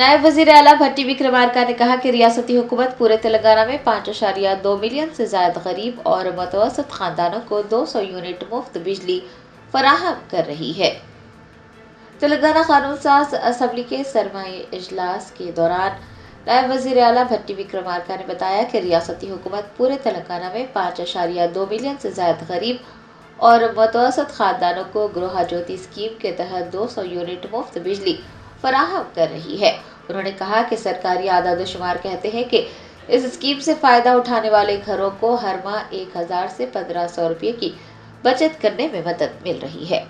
नायब वजीर आला भट्टी विक्रमार्का ने कहा कि रियासती हुकूमत पूरे तेलंगाना में 5.2 मिलियन से ज्यादा गरीब और मुतवसत खानदानों को 200 यूनिट मुफ्त बिजली फराहम कर रही है। तेलंगाना कानून साज असम्बली के सरमाई इजलास के दौरान नायब वजीर आला भट्टी विक्रमार्का ने बताया कि रियासती हुकूमत पूरे तेलंगाना में 5.2 मिलियन से ज्यादा गरीब और मुतवसत खानदानों को गृह ज्योति स्कीम के तहत 200 यूनिट मुफ्त बिजली फराहम कर रही है। उन्होंने कहा कि सरकारी आदाद शुमार कहते हैं कि इस स्कीम से फायदा उठाने वाले घरों को हर माह 1000 से 1500 रुपये की बचत करने में मदद मिल रही है।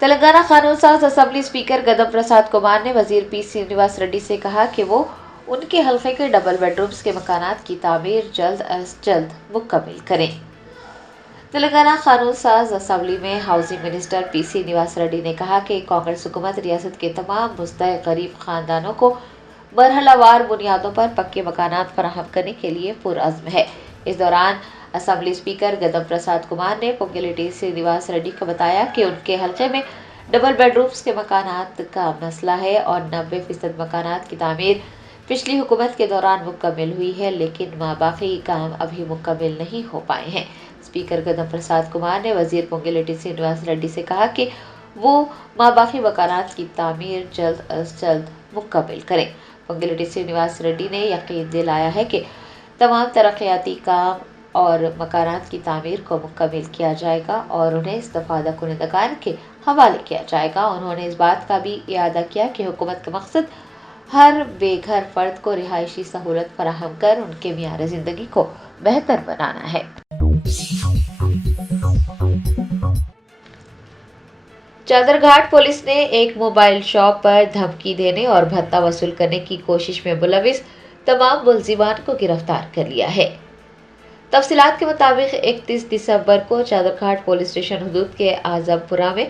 तेलंगाना कानून साज असम्बली स्पीकर गदम प्रसाद कुमार ने वजीर पी श्रीनिवास रेड्डी से कहा कि वो उनके हल्के के डबल बेडरूम्स के मकानात की तामीर जल्द अज जल्द मुकम्मल करें। तेलंगाना कानून साज असम्बली में housing minister P Srinivas Reddy ने कहा कि कांग्रेस हुकूमत रियासत के तमाम मुस्तहिक गरीब खानदानों को मरहलावार बुनियादों पर पक्के मकानात फराहम करने के लिए पुरअज़्म है। इस दौरान असम्बली स्पीकर गदम प्रसाद कुमार ने पोंगुलेटी श्रीनिवास रेड्डी को बताया कि उनके हल्के में डबल बेडरूम्स के मकानात का मसला है और 90% मकानात की तामीर पिछली हुकूमत के दौरान मुकम्मल हुई है, लेकिन बाकी काम अभी मुकम्मल नहीं हो पाए हैं। स्पीकर गदम प्रसाद कुमार ने वजीर पोंगुलेटी श्रीनिवास रेड्डी से कहा कि वो बाकी मकानात की तामीर जल्द अज जल्द मुकम्मल करें। पोंगुलेटी श्रीनिवास रेड्डी ने यकीन दिलाया है कि तमाम तरक्याती काम और मकानात की तामीर को मुकम्मल किया जाएगा और उन्हें इस्तेफादा कुनिंदगान के हवाले किया जाएगा। उन्होंने इस बात का भी इयादा किया कि हुकूमत का मकसद हर बेघर फर्द को रिहायशी सहूलत फराहम कर उनके मियार जिंदगी को बेहतर बनाना है। चादरघाट पुलिस ने एक मोबाइल शॉप पर धमकी देने और भत्ता वसूल करने की कोशिश में मुलविस तमाम मुल्जिमान को गिरफ्तार कर लिया है। तफसीलात के मुताबिक 31 दिसंबर को चादरघाट पुलिस स्टेशन हदूद के आजमपुरा में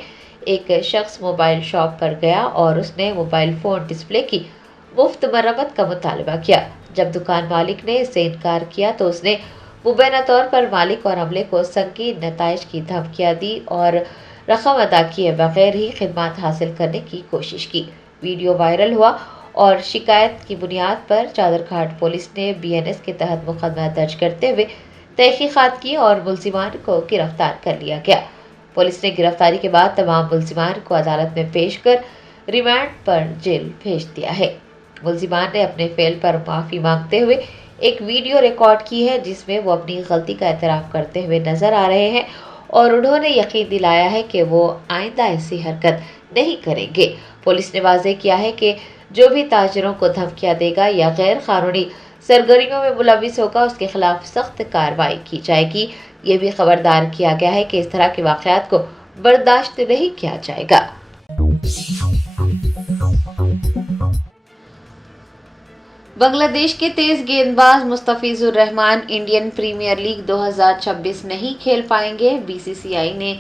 एक शख्स मोबाइल शॉप पर गया और उसने मोबाइल फ़ोन डिस्प्ले की मुफ्त मरम्मत का मुतालबा किया। जब दुकान मालिक ने इससे इनकार किया तो उसने मुबैना तौर पर मालिक और अमले को संगीन नताइज की धमकियां दी और रकम अदा किए बगैर ही खिदमत हासिल करने की कोशिश की। वीडियो वायरल हुआ और शिकायत की बुनियाद पर चादरघाट पुलिस ने BNS के तहत मुकदमा दर्ज करते हुए तहकीकात की और मुल्जिमान को गिरफ्तार कर लिया गया। पुलिस ने गिरफ्तारी के बाद तमाम मुल्जिमान को अदालत में पेश कर रिमांड पर जेल भेज दिया है। मुल्जिमान ने अपने फेल पर माफ़ी मांगते हुए एक वीडियो रिकॉर्ड की है जिसमें वो अपनी गलती का एतराफ़ करते हुए नजर आ रहे हैं और उन्होंने यकीन दिलाया है कि वो आइंदा ऐसी हरकत नहीं करेंगे। पुलिस ने वाज़ेह किया है कि जो भी ताजिरों को धमकियां देगा या गैर कानूनी सरगर्मियों में मुलविस होगा उसके खिलाफ सख्त कार्रवाई की जाएगी। ये भी खबरदार किया गया है कि इस तरह के वाक़यात को बर्दाश्त नहीं किया जाएगा। बांग्लादेश के तेज गेंदबाज Mustafizur Rahman Indian Premier League 2026 नहीं खेल पाएंगे। BCCI ने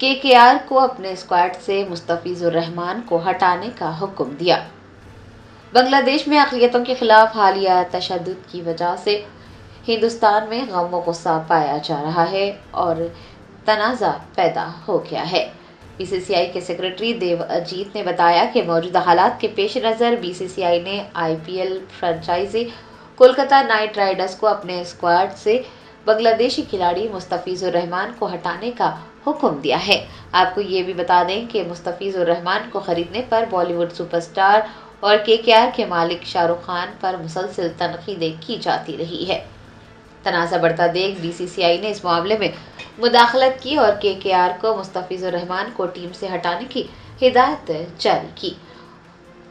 KKR को अपने स्क्वाड से मुस्तफिजुर रहमान को हटाने का हुक्म दिया। बांग्लादेश में अक़लियतों के खिलाफ हालिया तशद्दुद की वजह से हिंदुस्तान में गम व गुस्सा पाया जा रहा है और तनाज़ा पैदा हो गया है। BCCI के सेक्रेटरी देव अजीत ने बताया कि मौजूदा हालात के पेश नज़र BCCI ने IPL franchise Kolkata Knight Riders को अपने स्क्वाड से बांग्लादेशी खिलाड़ी मुस्तफिजुर रहमान को हटाने का हुक्म दिया है। आपको ये भी बता दें कि मुस्तफिजुर रहमान को खरीदने पर बॉलीवुड सुपरस्टार और KKR के मालिक शाहरुख खान पर मुसलसल तनकीदें की जाती रही है। तनाज़ा बढ़ता देख BCCI ने इस मामले में मुदाखलत की और KKR को मुस्तफिजुर रहमान को टीम से हटाने की हिदायत जारी की।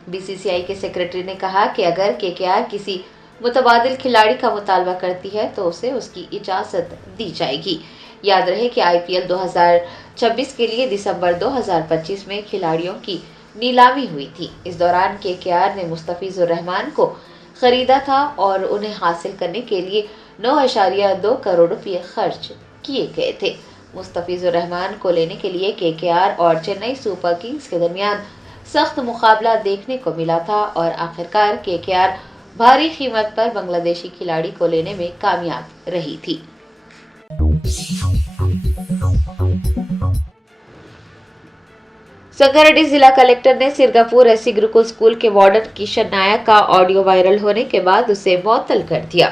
BCCI के सेक्रेटरी ने कहा कि अगर KKR किसी मुतबादिल खिलाड़ी का मुतालबा करती है तो उसे उसकी इजाज़त दी जाएगी। याद रहे कि IPL 2026 के लिए दिसंबर 2025 में खिलाड़ियों की नीलामी हुई थी। इस दौरान KKR ने मुस्तफिजुर रहमान को खरीदा था और उन्हें हासिल करने के लिए 9.2 करोड़ रुपये खर्च किए गए थे। मुस्तफिजुर रहमान को लेने के लिए KKR और चेन्नई सुपर किंग्स के दरमियान सख्त मुकाबला देखने को मिला था और आखिरकार KKR भारी कीमत पर बांग्लादेशी खिलाड़ी को लेने में कामयाब रही थी। संगारेड्डी जिला कलेक्टर ने सिरगापुर एससी गुरुकुल स्कूल के वार्डन किशन नायक का ऑडियो वायरल होने के बाद उसे मुअत्तल कर दिया।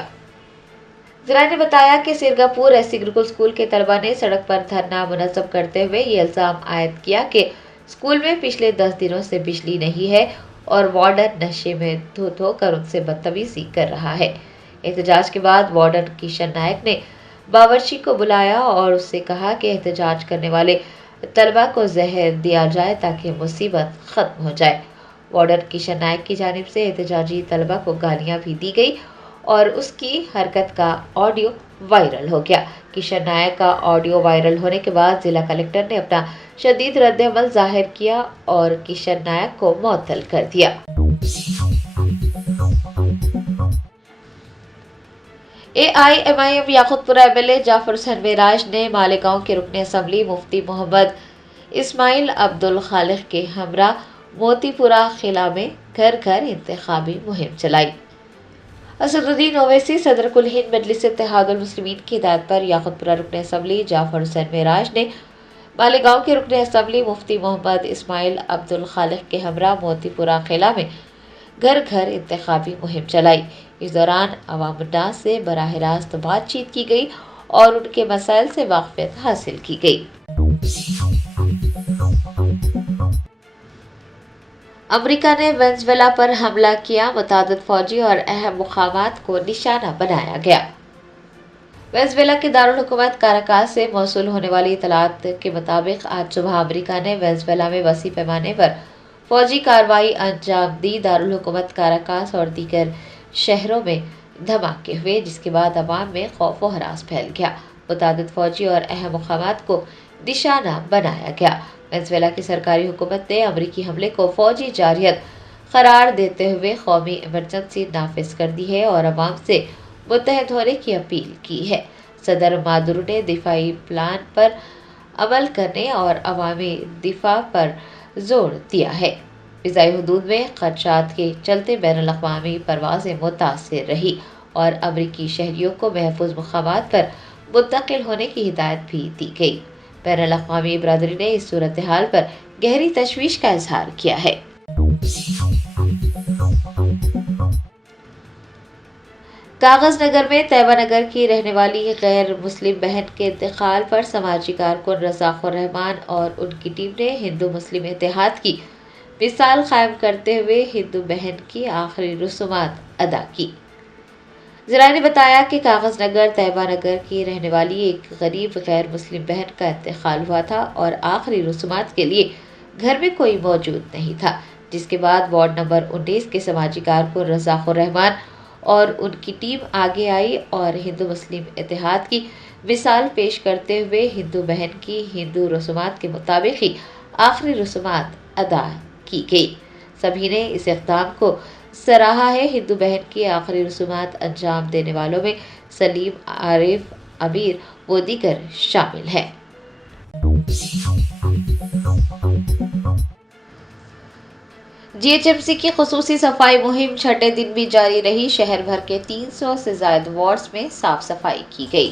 जिला ने बताया कि सिरगापुर एससी गुरुकुल स्कूल के तलबा ने सड़क पर धरना मुनज़्ज़म करते हुए ये इल्जाम आयद किया कि स्कूल में पिछले 10 दिनों से बिजली नहीं है और वार्डन नशे में धो कर उनसे बदतमीजी कर रहा है। एहतजाज के बाद वार्डन किशन नायक ने बावर्ची को बुलाया और उससे कहा कि एहतजाज करने वाले तलबा को जहर दिया जाए ताकि मुसीबत खत्म हो जाए। वार्डन किशन नायक की जानिब से एहतजाजी तलबा को गालियां भी दी गई और उसकी हरकत का ऑडियो वायरल हो गया। किशन नायक का ऑडियो वायरल होने के बाद जिला कलेक्टर ने अपना शदीद रद्द-ए-अमल जाहिर किया और किशन नायक को मुअत्तल कर दिया। AIMIM याकुतपुरा एमएलए जाफर हुसैन मेराज ने मालेगांव के रुकन असम्बली मुफ्ती मोहम्मद इस्माइल अब्दुल खालिक के हमरा मोतीपुरा खिला में घर घर इंतखाबी मुहिम चलाई। असदुद्दीन ओवैसी सदर कुल हिंद मजलिस इत्तेहादुल मुस्लिमीन की हिदायत पर याकुतपुरा रुकन असम्बली जाफर हुसैन मेराज ने मालेगांव के रुकन असम्बली मुफ्ती मोहम्मद इस्माइल अब्दुल खालिक के हमरा मोतीपुरा खिला में घर घर इंतखाबी मुहिम चलाई। इस दौरान अवाम उन्नास से बराह रास्त बातचीत की गई और उनके मसाइल से वाक़फियत हासिल की गई। अमेरिका ने वेनेज़ुएला पर हमला किया, मुतादिद फौजी और अहम मुकामात को निशाना बनाया गया। वेनेज़ुएला के दारुल हुकूमत काराकास से मौसूल होने वाली इतलात के मुताबिक आज सुबह अमेरिका ने वेनेज़ुएला में वसी पैमाने पर फौजी कार्रवाई अंजाम दी। दारुल हुकूमत काराकास और दीगर शहरों में धमाके हुए, जिसके बाद अवाम में खौफ व हरास फैल गया। मुतादिद फौजी और अहम मुकामात को निशाना बनाया गया। वेनेज़ुएला की सरकारी हुकूमत ने अमरीकी हमले को फौजी जारियत करार देते हुए कौमी इमरजेंसी नाफिज कर दी है और अवाम से मुत्तहद होने की अपील की है। सदर मादुरो ने दिफाई प्लान पर अमल करने और अवामी दिफा पर जोर दिया है। फ़िज़ाई हुदूद में खदशात के चलते बैनुल-अक़वामी परवाज़ें मुतासिर रही और अमरीकी शहरियों को महफूज मकामात पर मुंतकिल होने की हिदायत भी दी गई। बैनुल-अक़वामी बरादरी ने इस सूरत हाल पर गहरी तशवीश का इजहार किया है। कागज नगर में तैयबा नगर की रहने वाली गैर मुस्लिम बहन के इंतकाल पर समाजी कारकुन रज़ाक़ुर रहमान और उनकी टीम ने हिंदू मुस्लिम इत्तेहाद की मिसाल कायम करते हुए हिंदू बहन की आखिरी रसूमात अदा की। ज़िला ने बताया कि कागज नगर तैयबा नगर की रहने वाली एक गरीब गैर मुस्लिम बहन का इंतकाल हुआ था और आखिरी रसूमात के लिए घर में कोई मौजूद नहीं था, जिसके बाद वार्ड नंबर 19 के समाजी कारकुन रज़ाक़ुर रहमान और उनकी टीम आगे आई और हिंदू मुस्लिम इत्तेहाद की मिसाल पेश करते हुए हिंदू बहन की हिंदू रसूमात के मुताबिक ही आखिरी रसूमात अदा की गई। सभी ने इस इक़दाम को सराहा है। हिंदू बहन की आखिरी रसूमात अंजाम देने वालों में सलीम, आरिफ, अमीर व दीगर शामिल है। जीएचएमसी की खुसूसी सफाई मुहिम छठे दिन भी जारी रही। शहर भर के 300 से ज्यादा वार्ड्स में साफ सफाई की गई।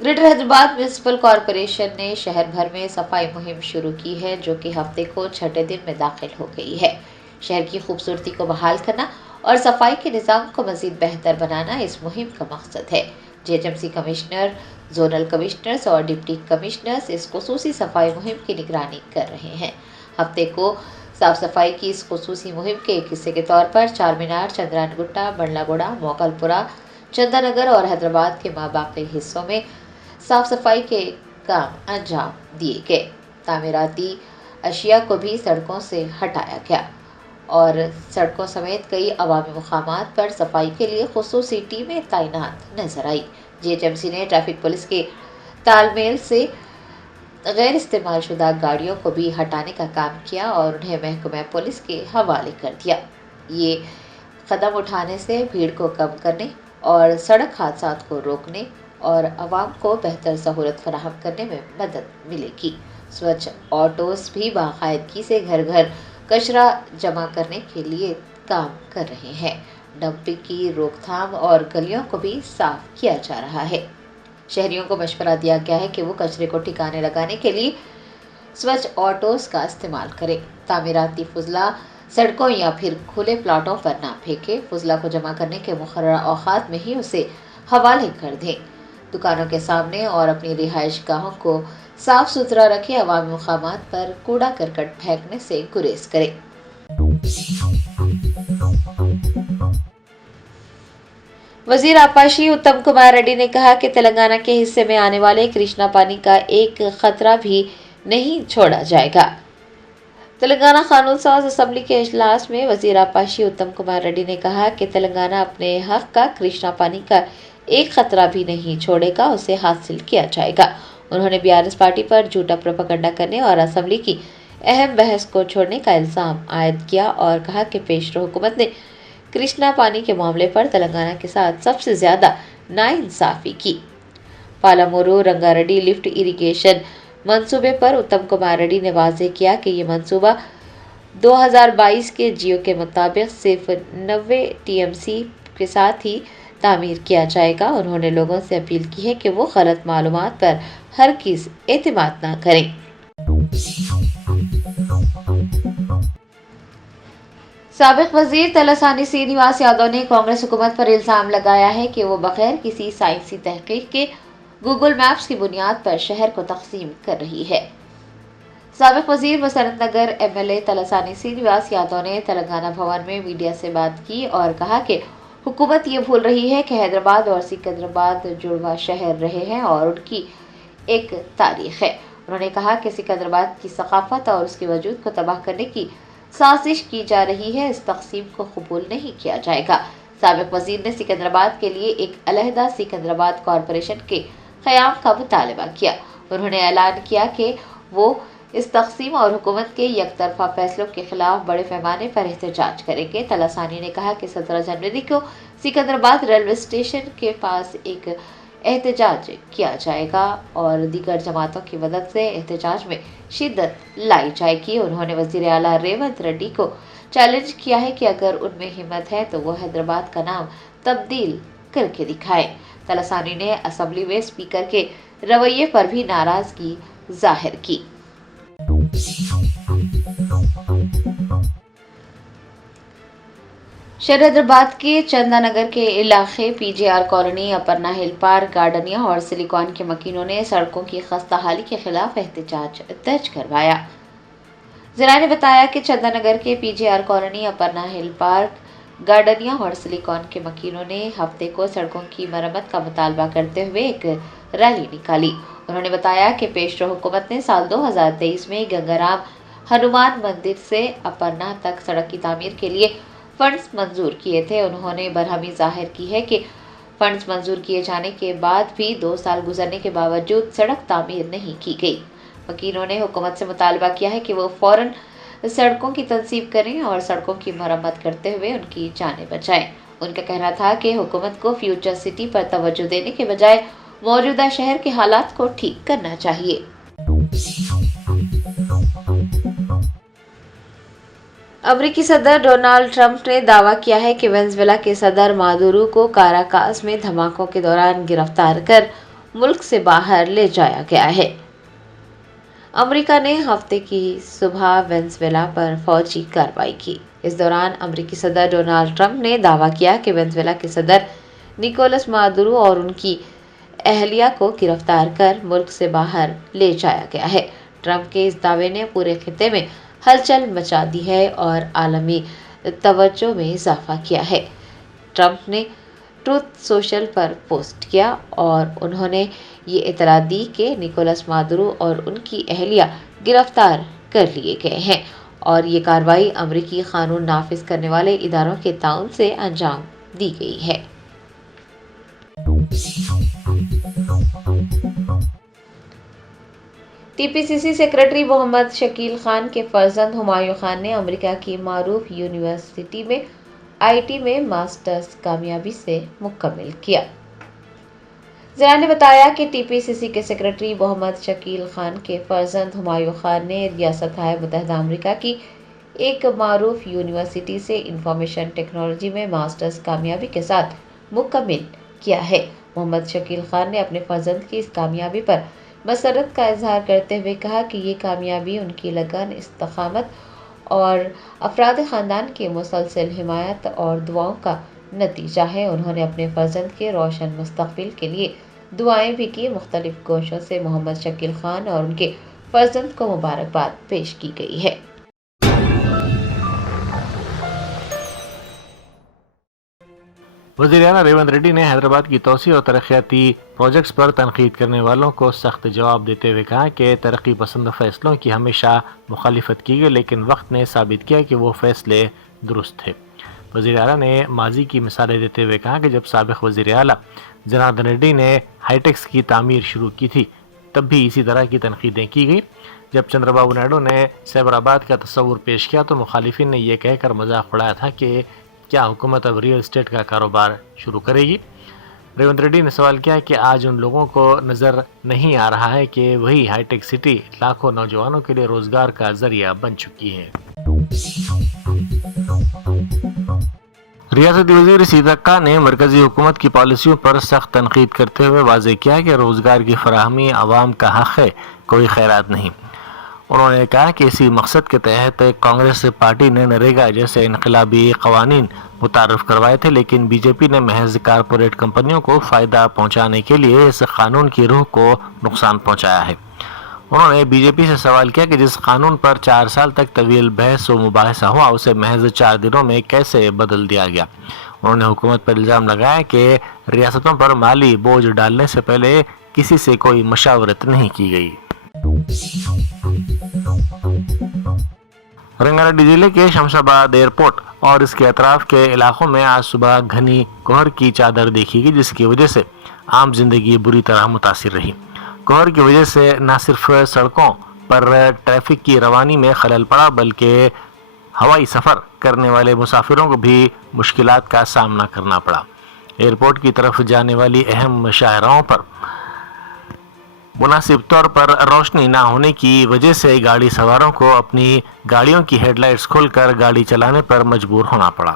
ग्रेटर हैदराबाद म्युनिसिपल कॉरपोरेशन ने शहर भर में सफाई मुहिम शुरू की है, जो कि हफ्ते को छठे दिन में दाखिल हो गई है। शहर की खूबसूरती को बहाल करना और सफाई के निज़ाम को मजीद बेहतर बनाना इस मुहिम का मकसद है। जीएचएमसी कमिश्नर, जोनल कमिश्नर्स और डिप्टी कमिश्नर्स इस खुसूसी सफाई मुहिम की निगरानी कर रहे हैं। हफ्ते को साफ सफाई की इस खुसूसी मुहिम के एक हिस्से के तौर पर चार मीनार, चंद्रान गुट्टा, बंडलागोड़ा, मोगलपुरा, चंदानगर और हैदराबाद के बाकी हिस्सों में साफ सफाई के काम अंजाम दिए गए। तामीराती अशिया को भी सड़कों से हटाया गया और सड़कों समेत कई अवामी मुकामात पर सफाई के लिए खुसूसी टीमें तैनात नजर आई। जीएचएमसी ने ट्रैफिक पुलिस के तालमेल से गैर इस्तेमाल शुदा गाड़ियों को भी हटाने का काम किया और उन्हें महकमा पुलिस के हवाले कर दिया। ये कदम उठाने से भीड़ को कम करने और सड़क हादसात को रोकने और आवाम को बेहतर सहूलत फराहम करने में मदद मिलेगी। स्वच्छ ऑटोस भी बाकायदगी से घर घर कचरा जमा करने के लिए काम कर रहे हैं। डंपिंग की रोकथाम और गलियों को भी साफ किया जा रहा है। शहरियों को मशवरा दिया गया है कि वो कचरे को ठिकाने लगाने के लिए स्वच्छ ऑटोज का इस्तेमाल करें। तामीराती फुजला सड़कों या फिर खुले प्लाटों पर ना फेंके। फुजला को जमा करने के मुकर्रर औकात में ही उसे हवाले कर दें। दुकानों के सामने और अपनी रिहाइश गाहों को साफ सुथरा रखें। अवामी मकामात पर कूड़ा करकट फेंकने से गुरेज करें। वजीर आपाशी उत्तम कुमार रेड्डी ने कहा कि तेलंगाना के हिस्से में आने वाले कृष्णा पानी का एक खतरा भी नहीं छोड़ा जाएगा। तेलंगाना कानून साज असेंबली के इजलास में वजीर आपाशी उत्तम कुमार रेड्डी ने कहा कि तेलंगाना अपने हक का कृष्णा पानी का एक खतरा भी नहीं छोड़ेगा, उसे हासिल किया जाएगा। उन्होंने बीआरएस पार्टी पर झूठा प्रोपेगेंडा करने और असेंबली की अहम बहस को छोड़ने का इल्जाम आयद किया और कहा कि पेशरो हुकूमत ने कृष्णा पानी के मामले पर तेलंगाना के साथ सबसे ज्यादा नाइंसाफी की। पालामुरू रंगारेड्डी लिफ्ट इरिगेशन मंसूबे पर उत्तम कुमार रेड्डी ने वाज़ेह किया कि ये मंसूबा 2022 के जियो के मुताबिक सिर्फ 90 टीएमसी के साथ ही तामीर किया जाएगा। उन्होंने लोगों से अपील की है कि वो गलत मालूमात पर हरगिज़ एतमाद ना करें। साबिक वजीर तलसानी श्रीनिवास यादव ने कांग्रेस हुकूमत पर इल्जाम लगाया है कि वो बगैर किसी साइंसी तहकीक के गूगल मैप्स की बुनियाद पर शहर को तकसीम कर रही है। साबिक वजीर मसरत नगर एमएलए तलसानी श्रीनिवास यादव ने तेलंगाना भवन में मीडिया से बात की और कहा कि हुकूमत ये भूल रही है कि हैदराबाद और सिकंदराबाद जुड़वा शहर रहे हैं और उनकी एक तारीख है। उन्होंने कहा कि सिकंदराबाद की सकाफत और उसके वजूद को तबाह करने की साजिश की जा रही है। इस तकसीम को कबूल नहीं किया जाएगा। साबिक वजीर ने सिकंदराबाद के लिए एक अलहदा सिकंदराबाद कॉरपोरेशन के क़याम का मुतालबा किया। उन्होंने ऐलान किया कि वो इस तकसीम और हुकूमत के यकतरफा फैसलों के खिलाफ बड़े पैमाने पर एहतजाज करेंगे। तलसानी ने कहा कि 17 जनवरी को सिकंदराबाद रेलवे स्टेशन के पास एक एहतजाज किया जाएगा और दीगर जमातों की मदद से एहतजाज में शिद्दत लाई जाएगी। उन्होंने वज़ीर आला रेवंत रेड्डी को चैलेंज किया है कि अगर उनमें हिम्मत है तो वो हैदराबाद का नाम तब्दील करके दिखाएं। तलसानी ने असेंबली में स्पीकर के रवैये पर भी नाराजगी जाहिर की। शहर हैदराबाद के चंदानगर के इलाके PJR colony, Aparna hill park, gardenia और सिलिकॉन के मकीनों ने सड़कों की खस्ताहाली के खिलाफ एहतजाज दर्ज करवाया। ज़राए ने बताया कि चंदानगर के PJR colony, Aparna hill park, gardenia और सिलिकॉन के मकीनों ने हफ्ते को सड़कों की मरम्मत का मुतालबा करते हुए एक रैली निकाली। उन्होंने बताया कि पेशरो हुकूमत ने साल 2023 में गंगाराम हनुमान मंदिर से अपर्णा तक सड़क की तामीर के लिए फंड्स मंजूर किए थे। उन्होंने बरहमी जाहिर की है कि फंड्स मंजूर किए जाने के बाद भी 2 साल गुजरने के बावजूद सड़क तामीर नहीं की गई। वकीलों ने हुकूमत से मुतालबा किया है कि वो फौरन सड़कों की तनसीब करें और सड़कों की मरम्मत करते हुए उनकी जानें बचाएं। उनका कहना था कि हुकूमत को फ्यूचर सिटी पर तवज्जो देने के बजाय मौजूदा शहर के हालात को ठीक करना चाहिए। अमेरिकी सदर डोनाल्ड ट्रंप ने दावा किया है कि वेनेजुएला के सदर मादुरो को काराकास में धमाकों के दौरान गिरफ्तार कर मुल्क से बाहर ले जाया गया है। अमेरिका ने हफ्ते की सुबह वेनेजुएला पर फौजी कार्रवाई की। इस दौरान अमेरिकी सदर डोनाल्ड ट्रंप ने दावा किया कि वेनेजुएला के सदर निकोलस मादुरो और उनकी अहलिया को गिरफ्तार कर मुल्क से बाहर ले जाया गया है। ट्रंप के इस दावे ने पूरे खित्ते में हलचल मचा दी है और आलमी तवज्जो में इजाफा किया है। ट्रंप ने ट्रूथ सोशल पर पोस्ट किया और उन्होंने ये इतला दी कि निकोलस मादुरो और उनकी अहलिया गिरफ्तार कर लिए गए हैं और ये कार्रवाई अमेरिकी कानून नाफिज करने वाले इदारों के ताउन से अंजाम दी गई है। टीपीसीसी सेक्रेटरी मोहम्मद शकील खान के फर्जंद हुमायूं खान ने अमेरिका की मारूफ यूनिवर्सिटी में आईटी में मास्टर्स कामयाबी से मुकम्मल किया। ज़राए ने बताया कि टीपीसीसी के सेक्रेटरी मोहम्मद शकील खान के फर्जंद हुमायूं खान ने रियासत मुत्तहिदा अमेरिका की एक मारूफ यूनिवर्सिटी से इंफॉर्मेशन टेक्नोलॉजी में मास्टर्स कामयाबी के साथ मुकम्मल किया है। मोहम्मद शकील खान ने अपने फर्जंद की इस कामयाबी पर مسرت کا اظہار کرتے ہوئے کہا کہ یہ کامیابی ان کی لگن، استقامت اور افراد خاندان کی مسلسل حمایت اور دعاؤں کا نتیجہ ہے۔ انہوں نے اپنے فرزند کے روشن مستقبل کے لیے دعائیں بھی کی۔ مختلف گوشوں سے محمد شکیل خان اور ان کے فرزند کو مبارکباد پیش کی گئی ہے۔ وزیر اعلیٰ ریونت ریڈی نے حیدرآباد کی توسیع اور ترقیاتی پروجیکٹس پر تنقید کرنے والوں کو سخت جواب دیتے ہوئے کہا کہ ترقی پسند فیصلوں کی ہمیشہ مخالفت کی گئی، لیکن وقت نے ثابت کیا کہ وہ فیصلے درست تھے۔ وزیر اعلیٰ نے ماضی کی مثالیں دیتے ہوئے کہا کہ جب سابق وزیر اعلیٰ جناردن ریڈی نے ہائی ٹیکس کی تعمیر شروع کی تھی تب بھی اسی طرح کی تنقیدیں کی گئی۔ جب چندر بابو نائیڈو نے سائبر آباد کا تصور پیش کیا تو مخالفین نے یہ کہہ کر مذاق اڑایا تھا کہ کیا حکومت اب ریئل اسٹیٹ کا کاروبار شروع کرے گی؟ ریونت ریڈی نے سوال کیا کہ آج ان لوگوں کو نظر نہیں آ رہا ہے کہ وہی ہائی ٹیک سٹی لاکھوں نوجوانوں کے لیے روزگار کا ذریعہ بن چکی ہے۔ ریاستی وزیر سیتکا نے مرکزی حکومت کی پالیسیوں پر سخت تنقید کرتے ہوئے واضح کیا کہ روزگار کی فراہمی عوام کا حق ہے، کوئی خیرات نہیں۔ انہوں نے کہا کہ اسی مقصد کے تحت کانگریس پارٹی نے نریگا جیسے انقلابی قوانین متعارف کروائے تھے، لیکن بی جے پی نے محض کارپوریٹ کمپنیوں کو فائدہ پہنچانے کے لیے اس قانون کی روح کو نقصان پہنچایا ہے۔ انہوں نے بی جے پی سے سوال کیا کہ جس قانون پر 4 سال تک طویل بحث و مباحثہ ہوا اسے محض 4 دنوں میں کیسے بدل دیا گیا۔ انہوں نے حکومت پر الزام لگایا کہ ریاستوں پر مالی بوجھ ڈالنے سے پہلے کسی سے کوئی مشاورت نہیں کی گئی۔ رنگا ریڈی ضلع کے شمس آباد ایئرپورٹ اور اس کے اطراف کے علاقوں میں آج صبح گھنی کوہر کی چادر دیکھی گئی، جس کی وجہ سے عام زندگی بری طرح متاثر رہی۔ کوہر کی وجہ سے نہ صرف سڑکوں پر ٹریفک کی روانی میں خلل پڑا بلکہ ہوائی سفر کرنے والے مسافروں کو بھی مشکلات کا سامنا کرنا پڑا۔ ایئرپورٹ کی طرف جانے والی اہم شاہراہوں پر مناسب طور پر روشنی نہ ہونے کی وجہ سے گاڑی سواروں کو اپنی گاڑیوں کی ہیڈ لائٹس کھول کر گاڑی چلانے پر مجبور ہونا پڑا۔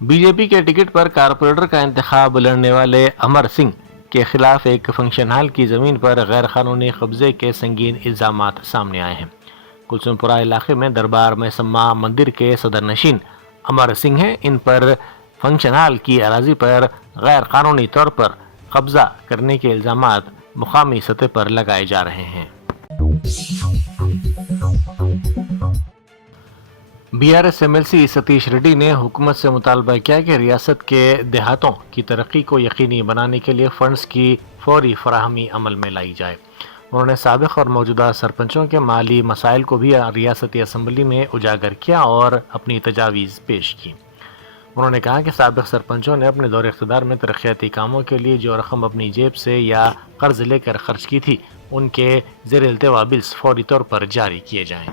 بی جے پی کے ٹکٹ پر کارپوریٹر کا انتخاب لڑنے والے امر سنگھ کے خلاف ایک فنکشن ہال کی زمین پر غیر قانونی قبضے کے سنگین الزامات سامنے آئے ہیں۔ کلسم پورہ علاقے میں دربار میں سما مندر کے صدر نشین امر سنگھ ہیں۔ ان پر فنکشن ہال کی اراضی پر غیر قانونی طور پر قبضہ کرنے کے الزامات مقامی سطح پر لگائے جا رہے ہیں۔ B R S M L C Satish Reddy نے حکومت سے مطالبہ کیا کہ ریاست کے دیہاتوں کی ترقی کو یقینی بنانے کے لیے فنڈز کی فوری فراہمی عمل میں لائی جائے۔ انہوں نے سابق اور موجودہ سرپنچوں کے مالی مسائل کو بھی ریاستی اسمبلی میں اجاگر کیا اور اپنی تجاویز پیش کی۔ انہوں نے کہا کہ سابق سرپنچوں نے اپنے دور اقتدار میں ترقیاتی کاموں کے لیے جو رقم اپنی جیب سے یا قرض لے کر خرچ کی تھی ان کے زیر التوا بلز فوری طور پر جاری کیے جائیں۔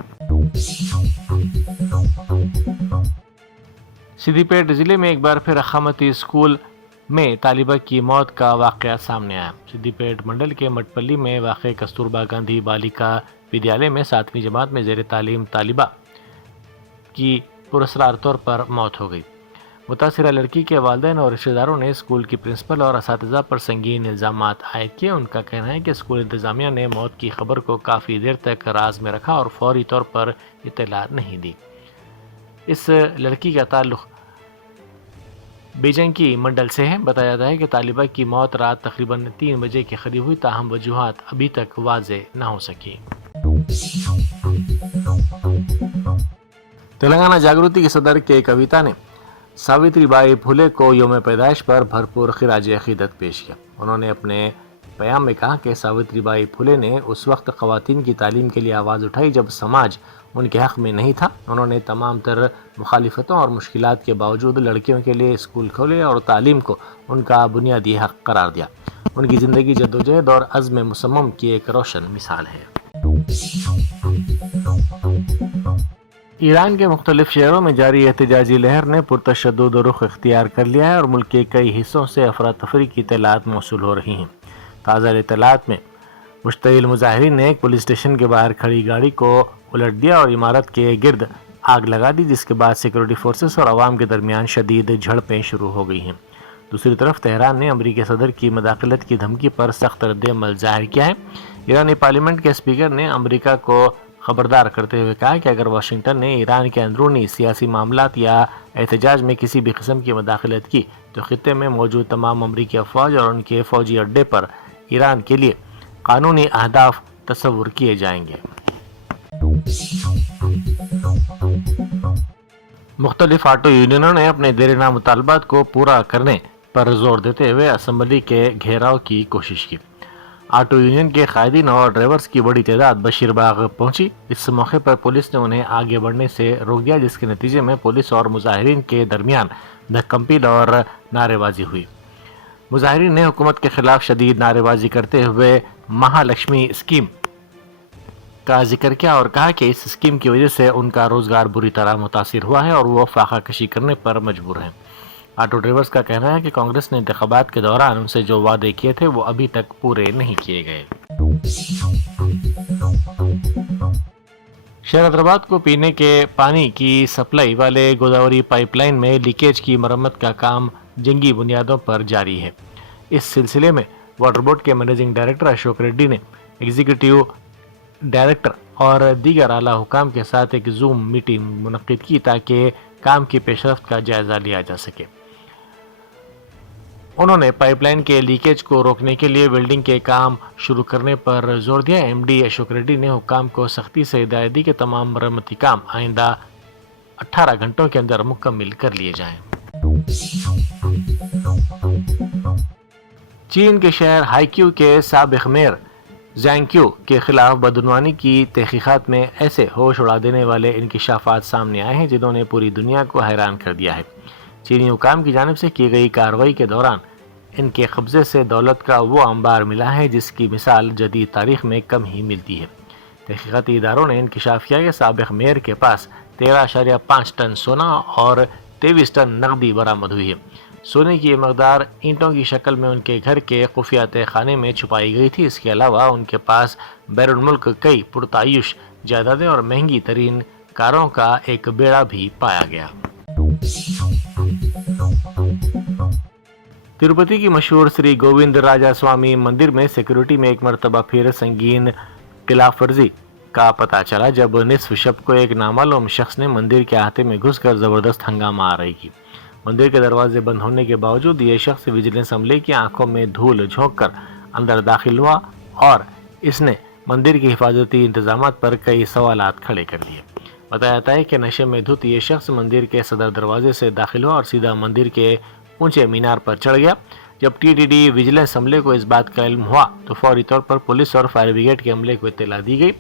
سدھی پیٹ ضلع میں ایک بار پھر اقامتی اسکول میں طالبہ کی موت کا واقعہ سامنے آیا۔ سدھی پیٹ منڈل کے مٹپلی میں واقع کستوربا گاندھی بالیکا ودیالیہ میں 7ویں جماعت میں زیر تعلیم طالبہ کی پراسرار طور پر موت ہو گئی۔ متاثرہ لڑکی کے والدین اور رشتہ داروں نے اسکول کی پرنسپل اور اساتذہ پر سنگین الزامات عائد کیے۔ ان کا کہنا ہے کہ اسکول انتظامیہ نے موت کی خبر کو کافی دیر تک راز میں رکھا اور فوری طور پر اطلاع نہیں دی۔ اس لڑکی کا تعلق بیجنگ کی منڈل سے ہے۔ بتایا جاتا ہے کہ طالبہ کی موت رات تقریباً 3 بجے کے قریب ہوئی، تاہم وجوہات ابھی تک واضح نہ ہو سکی۔ تلنگانہ جاگرتی کے صدر کے کویتا نے ساوتری بائی پھولے کو یوم پیدائش پر بھرپور خراج عقیدت پیش کیا۔ انہوں نے اپنے پیام میں کہا کہ ساوتری بائی پھولے نے اس وقت خواتین کی تعلیم کے لیے آواز اٹھائی جب سماج ان کے حق میں نہیں تھا۔ انہوں نے تمام تر مخالفتوں اور مشکلات کے باوجود لڑکیوں کے لیے اسکول کھولے اور تعلیم کو ان کا بنیادی حق قرار دیا۔ ان کی زندگی جدوجہد اور عزم مصمم کی ایک روشن مثال ہے۔ ایران کے مختلف شہروں میں جاری احتجاجی لہر نے پرتشدد رخ اختیار کر لیا ہے اور ملک کے کئی حصوں سے افراتفری کی اطلاعات موصول ہو رہی ہیں۔ تازہ اطلاعات میں مشتعل مظاہرین نے ایک پولیس اسٹیشن کے باہر کھڑی گاڑی کو الٹ دیا اور عمارت کے گرد آگ لگا دی، جس کے بعد سیکورٹی فورسز اور عوام کے درمیان شدید جھڑپیں شروع ہو گئی ہیں۔ دوسری طرف تہران نے امریکی صدر کی مداخلت کی دھمکی پر سخت رد عمل ظاہر کیا ہے۔ ایرانی پارلیمنٹ کے اسپیکر نے امریکہ کو خبردار کرتے ہوئے کہا کہ اگر واشنگٹن نے ایران کے اندرونی سیاسی معاملات یا احتجاج میں کسی بھی قسم کی مداخلت کی تو خطے میں موجود تمام امریکی افواج اور ان کے فوجی اڈے پر ایران کے لیے قانونی اہداف تصور کیے جائیں گے۔ مختلف آٹو یونینوں نے اپنے دیرینہ مطالبات کو پورا کرنے پر زور دیتے ہوئے اسمبلی کے گھیراؤ کی کوشش کی۔ آٹو یونین کے قائدین اور ڈرائیورز کی بڑی تعداد بشیر باغ پہنچی۔ اس موقع پر پولیس نے انہیں آگے بڑھنے سے روک دیا، جس کے نتیجے میں پولیس اور مظاہرین کے درمیان دھکم پھیل اور نعرے بازی ہوئی۔ مظاہرین نے حکومت کے خلاف شدید نعرے بازی کرتے ہوئے مہا لکشمی اسکیم کا ذکر کیا اور کہا کہ اس اسکیم کی وجہ سے ان کا روزگار بری طرح متاثر ہوا ہے اور وہ فاقہ کشی کرنے پر مجبور ہیں۔ آٹو ڈرائیورز کا کہنا ہے کہ کانگریس نے انتخابات کے دوران ان سے جو وعدے کیے تھے وہ ابھی تک پورے نہیں کیے گئے۔ شہر حیدرآباد کو پینے کے پانی کی سپلائی والے گوداوری پائپ لائن میں لیکیج کی مرمت کا کام جنگی بنیادوں پر جاری ہے۔ اس سلسلے میں واٹر بورڈ کے مینیجنگ ڈائریکٹر اشوک ریڈی نے ایگزیکٹو ڈائریکٹر اور دیگر اعلیٰ حکام کے ساتھ ایک زوم میٹنگ منعقد کی تاکہ کام کی پیش رفت کا جائزہ لیا جا سکے۔ انہوں نے پائپ لائن کے لیکیج کو روکنے کے لیے ویلڈنگ کے کام شروع کرنے پر زور دیا۔ ایم ڈی اشوک ریڈی نے حکام کو سختی سے ہدایت دی کہ تمام مرمتی کام آئندہ 18 گھنٹوں کے اندر مکمل کر لیے جائیں۔ چین کے شہر ہائیکیو کے سابق میئر زیانگ کیو کے خلاف بدعنوانی کی تحقیقات میں ایسے ہوش اڑا دینے والے انکشافات سامنے آئے ہیں جنہوں نے پوری دنیا کو حیران کر دیا ہے۔ چینی حکام کی جانب سے کی گئی کارروائی کے دوران ان کے قبضے سے دولت کا وہ انبار ملا ہے جس کی مثال جدید تاریخ میں کم ہی ملتی ہے۔ تحقیقاتی اداروں نے انکشاف کیا کہ سابق میئر کے پاس 13.5 ٹن سونا اور 23 ٹن نقدی برآمد ہوئی ہے۔ سونے کی یہ مقدار اینٹوں کی شکل میں ان کے گھر کے خفیہ تہہ خانے میں چھپائی گئی تھی۔ اس کے علاوہ ان کے پاس بیرون ملک کئی پرتعیش جائیدادیں اور مہنگی ترین کاروں کا ایک بیڑا بھی پایا گیا۔ تروپتی کی مشہور سری گووند راجا سوامی مندر میں سیکیورٹی میں ایک مرتبہ پھر سنگین خلاف ورزی کا پتہ چلا جب نصف شب کو ایک نامعلوم شخص نے مندر کے احاطے میں گھس کر زبردست ہنگامہ آرائی کی۔ مندر کے دروازے بند ہونے کے باوجود یہ شخص وجیلنس عملے کی آنکھوں میں دھول جھونک کر اندر داخل ہوا اور اس نے مندر کی حفاظتی انتظامات پر کئی سوالات کھڑے کر دیے۔ بتایا جاتا ہے کہ نشے میں دھت یہ شخص مندر کے صدر دروازے سے داخل ہوا اور سیدھا مندر کے اونچے مینار پر چڑھ گیا۔ جب ٹی ٹی ڈی وجیلنس عملے کو اس بات کا علم ہوا تو فوری طور پر پولیس اور فائر بریگیڈ کے عملے کو اطلاع دی گئی۔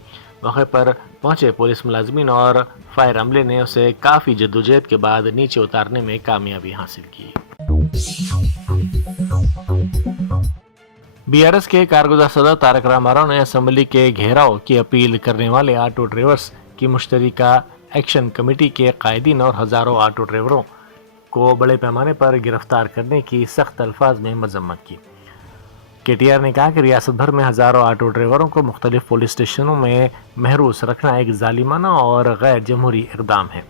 موقع پر پہنچے پولیس ملازمین اور فائر عملے نے اسے کافی جدوجہد کے بعد نیچے اتارنے میں کامیابی حاصل کی۔ بی آر ایس کے کارگزار صدر تارک راما راؤ نے اسمبلی کے گھیراؤ کی اپیل کرنے والے آٹو ڈرائیورز کی مشترکہ ایکشن کمیٹی کے قائدین اور ہزاروں آٹو ڈرائیوروں کو بڑے پیمانے پر گرفتار کرنے کی سخت الفاظ میں مذمت کی۔ کے ٹی آر نے کہا کہ ریاست بھر میں ہزاروں آٹو ڈرائیوروں کو مختلف پولیس اسٹیشنوں میں محروس رکھنا ایک ظالمانہ اور غیر جمہوری اقدام ہے۔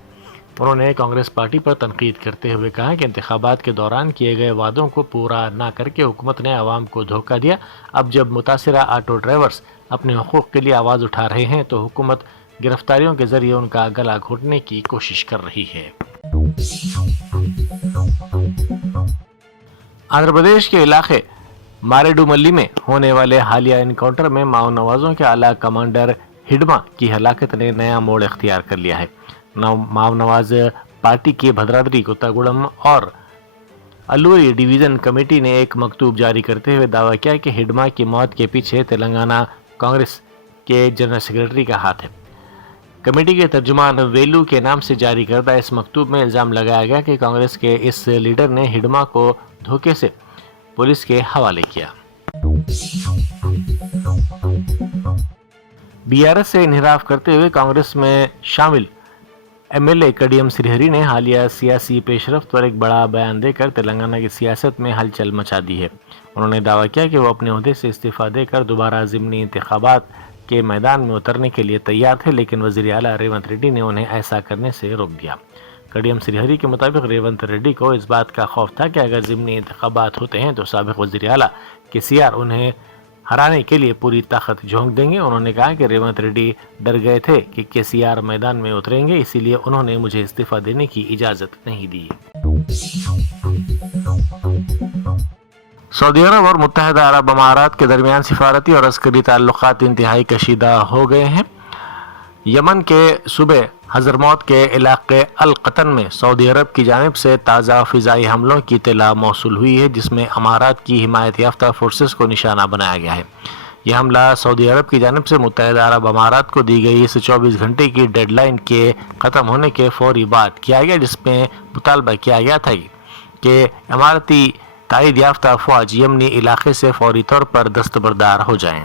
انہوں نے کانگریس پارٹی پر تنقید کرتے ہوئے کہا کہ انتخابات کے دوران کیے گئے وعدوں کو پورا نہ کر کے حکومت نے عوام کو دھوکہ دیا۔ اب جب متاثرہ آٹو ڈرائیورز اپنے حقوق کے لیے آواز اٹھا رہے ہیں تو حکومت گرفتاریوں کے ذریعے ان کا گلا گھونٹنے کی کوشش کر رہی ہے۔ آندھرا پردیش کے علاقے ماریڈو ملی میں ہونے والے حالیہ انکاؤنٹر میں ماؤ نوازوں کے اعلیٰ کمانڈر ہڈما کی ہلاکت نے نیا موڑ اختیار کر لیا ہے۔ ماؤ نواز پارٹی کے بھدرادری کوتاگوڑم اور الوری ڈویژن کمیٹی نے ایک مکتوب جاری کرتے ہوئے دعویٰ کیا کہ ہڈما کی موت کے پیچھے تلنگانہ کانگریس کے جنرل سیکرٹری کا ہاتھ ہے۔ کمیٹی کے ترجمان ویلو کے نام سے جاری کردہ اس مکتوب میں الزام لگایا گیا کہ کانگریس کے اس لیڈر نے ہڈما کو دھوکے سے پولیس کے حوالے کیا۔ بی آر ایس سے انحراف کرتے ہوئے کانگریس میں شامل ایم ایل اے کڈیم سری ہری نے حالیہ سیاسی پیش رفت پر ایک بڑا بیان دے کر تلنگانہ کی سیاست میں ہلچل مچا دی ہے۔ انہوں نے دعویٰ کیا کہ وہ اپنے عہدے سے استعفیٰ دے کر دوبارہ ضمنی انتخابات کے میدان میں اترنے کے لیے تیار تھے، لیکن وزیر اعلیٰ ریونت ریڈی نے انہیں ایسا کرنے سے روک دیا۔ کڈیم سریہری کے مطابق ریونت ریڈی کو اس بات کا خوف تھا کہ اگر ضمنی انتخابات ہوتے ہیں تو سابق وزیر اعلیٰ کے سی آر انہیں ہرانے کے لیے پوری طاقت جھونک دیں گے. انہوں نے کہا کہ ریونت ریڈی ڈر گئے تھے کہ کے سی آر میدان میں اتریں گے، اسی لیے انہوں نے مجھے استعفیٰ دینے کی اجازت نہیں دی. سعودی عرب اور متحدہ عرب امارات کے درمیان سفارتی اور عسکری تعلقات انتہائی کشیدہ ہو گئے ہیں. یمن کے صوبے حضرموت کے علاقے القطن میں سعودی عرب کی جانب سے تازہ فضائی حملوں کی اطلاع موصول ہوئی ہے، جس میں امارات کی حمایت یافتہ فورسز کو نشانہ بنایا گیا ہے. یہ حملہ سعودی عرب کی جانب سے متحدہ عرب امارات کو دی گئی اس 24 گھنٹے کی ڈیڈ لائن کے ختم ہونے کے فوری بعد کیا گیا، جس میں مطالبہ کیا گیا تھا کہ اماراتی تائید یافتہ افواج یمنی علاقے سے فوری طور پر دستبردار ہو جائیں.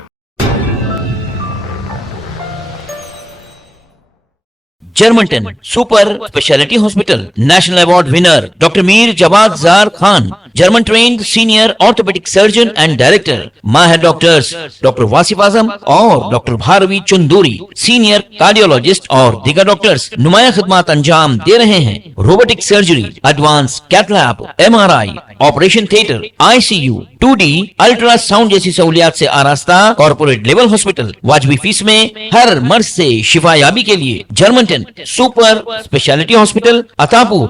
Germanten super speciality hospital national award winner doctor Mir Jawad Zar Khan, German trained senior orthopaedic surgeon and director. ماہر ڈاکٹرز ڈاکٹر واصف اعظم اور doctor Bharavi Chanduri, senior cardiologist اور دیگر ڈاکٹرز نمایاں خدمات انجام دے رہے ہیں. Robotic surgery, advance cath lab, M R I, operation theatre, I C U, 2D ultrasound جیسی سہولیات سے آراستہ کارپوریٹ لیول ہاسپٹل. واجبی فیس میں ہر مرض سے شفا یابی کے لیے جرمنٹن سپر اسپیشلٹی ہاسپٹل، عطاپور.